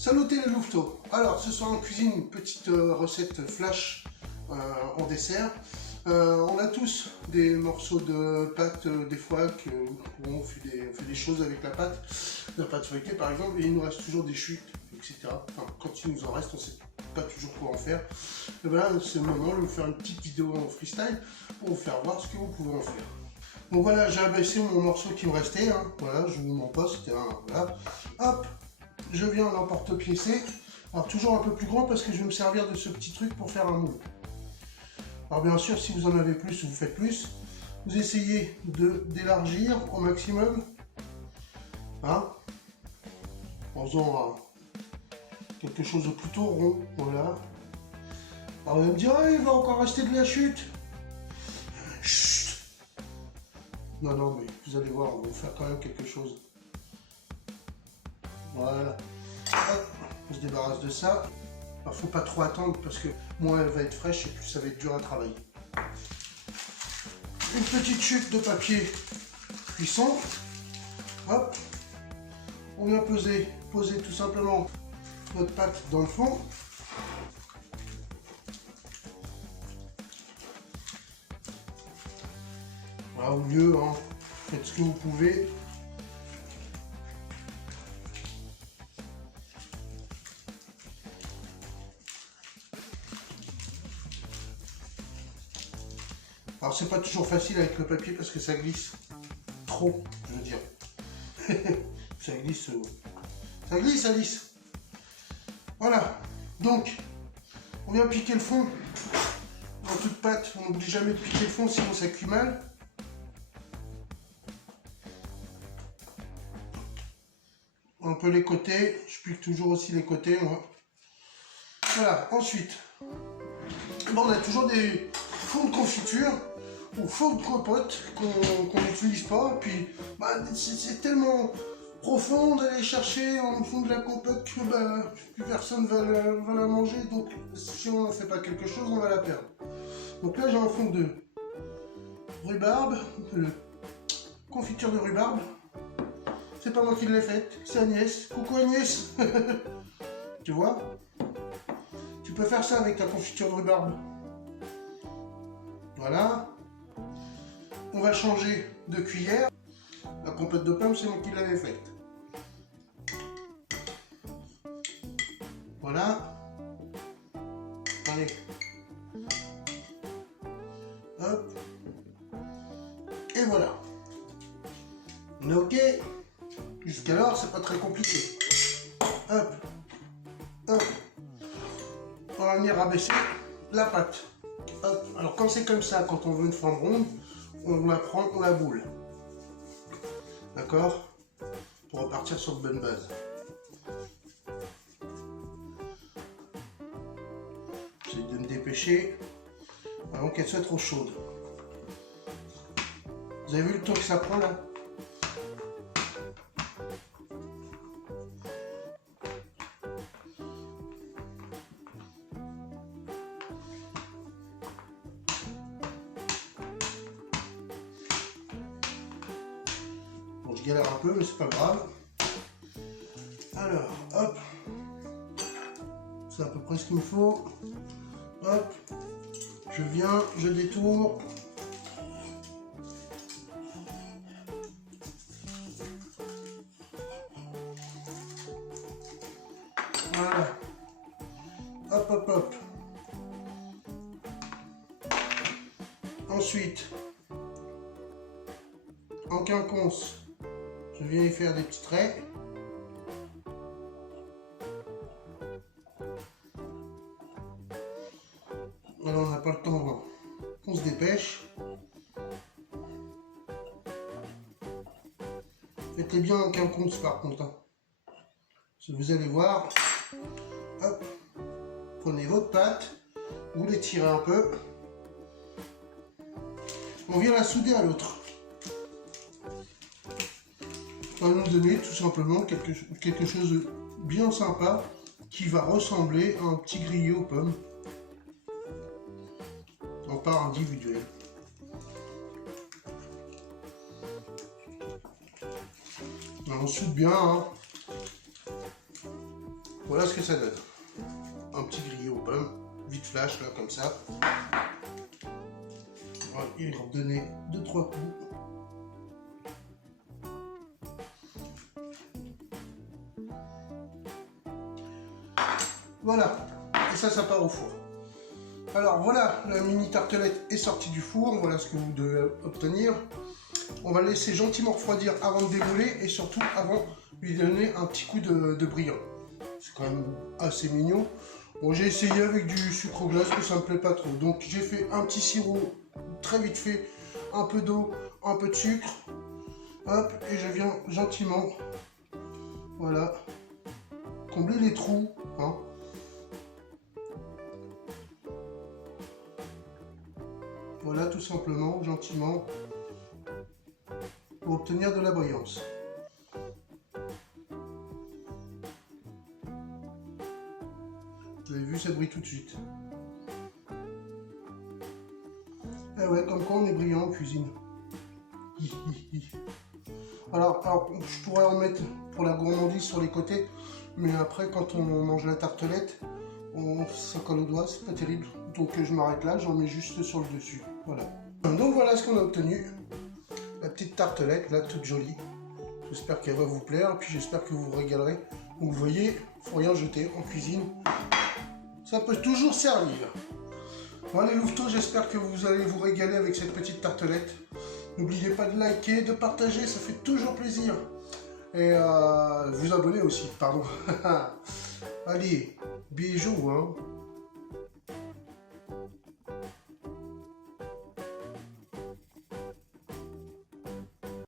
Saluté les louveteaux. Alors ce soir en cuisine, une petite recette flash en dessert. On a tous des morceaux de pâte des fois où on fait des choses avec la pâte feuilletée par exemple, et il nous reste toujours des chutes, etc. Enfin, quand il nous en reste, on ne sait pas toujours quoi en faire. Et voilà, c'est le moment de vous faire une petite vidéo en freestyle pour vous faire voir ce que vous pouvez en faire. Donc voilà, j'ai abaissé mon morceau qui me restait, hein. Voilà, je vous mens pas, c'était un... Voilà. Hop, je viens en emporte-piécer. Alors toujours un peu plus grand parce que je vais me servir de ce petit truc pour faire un moule. Alors bien sûr, si vous en avez plus, vous faites plus. Vous essayez d'élargir au maximum, hein, en faisant quelque chose de plutôt rond, voilà. Alors vous allez me dire, oh, il va encore rester de la chute. Chut. Non, non, mais vous allez voir, on va faire quand même quelque chose. Voilà. Hop, on se débarrasse de ça. Alors faut pas trop attendre parce que moins elle va être fraîche et plus ça va être dur à travailler. Une petite chute de papier cuisson. Hop. On vient poser tout simplement notre pâte dans le fond. Voilà, au mieux, hein, faites ce que vous pouvez. Alors c'est pas toujours facile avec le papier parce que ça glisse trop, je veux dire. Ça glisse, ça glisse. Voilà, donc on vient piquer le fond dans toute pâte. On n'oublie jamais de piquer le fond sinon ça cuit mal. Un peu les côtés, je pique toujours aussi les côtés moi. Voilà, ensuite, bon, on a toujours des fonds de confiture ou fonds de compote qu'on n'utilise pas, puis bah, c'est tellement profond d'aller chercher en fond de la compote que bah, plus personne va la manger, donc si on n'en fait pas quelque chose, on va la perdre. Donc là j'ai un fond de rhubarbe, de confiture de rhubarbe. C'est pas moi qui l'ai faite, c'est Agnès. Coucou Agnès. Tu vois? Tu peux faire ça avec ta confiture de rhubarbe. Voilà. On va changer de cuillère. La compote de pomme, c'est moi qui l'avais faite. Voilà. Allez. Hop. Et voilà. On est ok. Jusqu'alors, c'est pas très compliqué. Hop. Hop. On va venir abaisser la pâte. Hop. Alors quand c'est comme ça, quand on veut une forme ronde, on la prend, on la boule. D'accord? Pour repartir sur de bonnes bases. J'essaie de me dépêcher avant qu'elle soit trop chaude. Vous avez vu le temps que ça prend là? Bon, je galère un peu, mais c'est pas grave. Alors, hop. C'est à peu près ce qu'il me faut. Hop. Je viens, je détourne. Voilà. Hop, hop, hop. Ensuite, en quinconce, je viens y faire des petits traits. Alors on n'a pas le temps, on se dépêche. Faites-les bien en quinconce par contre. Hein. Vous allez voir. Hop. Prenez votre pâte, vous l'étirez un peu. On vient la souder à l'autre. Ça va nous donner tout simplement quelque chose de bien sympa qui va ressembler à un petit grillé aux pommes en part individuelle. On soude bien, hein. Voilà ce que ça donne. Un petit grillé aux pommes, vite flash là comme ça. On va y redonner 2-3 coups. Voilà, et ça part au four. Alors voilà, la mini tartelette est sortie du four, voilà ce que vous devez obtenir. On va laisser gentiment refroidir avant de dérouler et surtout avant de lui donner un petit coup de brillant. C'est quand même assez mignon. Bon, j'ai essayé avec du sucre glace mais ça me plaît pas trop. Donc j'ai fait un petit sirop très vite fait, un peu d'eau, un peu de sucre. Hop, et je viens gentiment, voilà, combler les trous. Hein. Voilà, tout simplement, gentiment, pour obtenir de la brillance. Vous avez vu, ça brille tout de suite. Eh ouais, comme quoi on est brillant en cuisine. Alors, je pourrais en mettre pour la gourmandise sur les côtés, mais après, quand on mange la tartelette, ça colle au doigt, c'est pas terrible. Donc je m'arrête là, j'en mets juste sur le dessus. Voilà. Donc voilà ce qu'on a obtenu. La petite tartelette, là, toute jolie. J'espère qu'elle va vous plaire, et puis j'espère que vous vous régalerez. Donc vous voyez, faut rien jeter en cuisine. Ça peut toujours servir. Bon, les louveteaux, j'espère que vous allez vous régaler avec cette petite tartelette. N'oubliez pas de liker, de partager, ça fait toujours plaisir. Et vous abonner aussi, pardon. Allez, bisous, hein.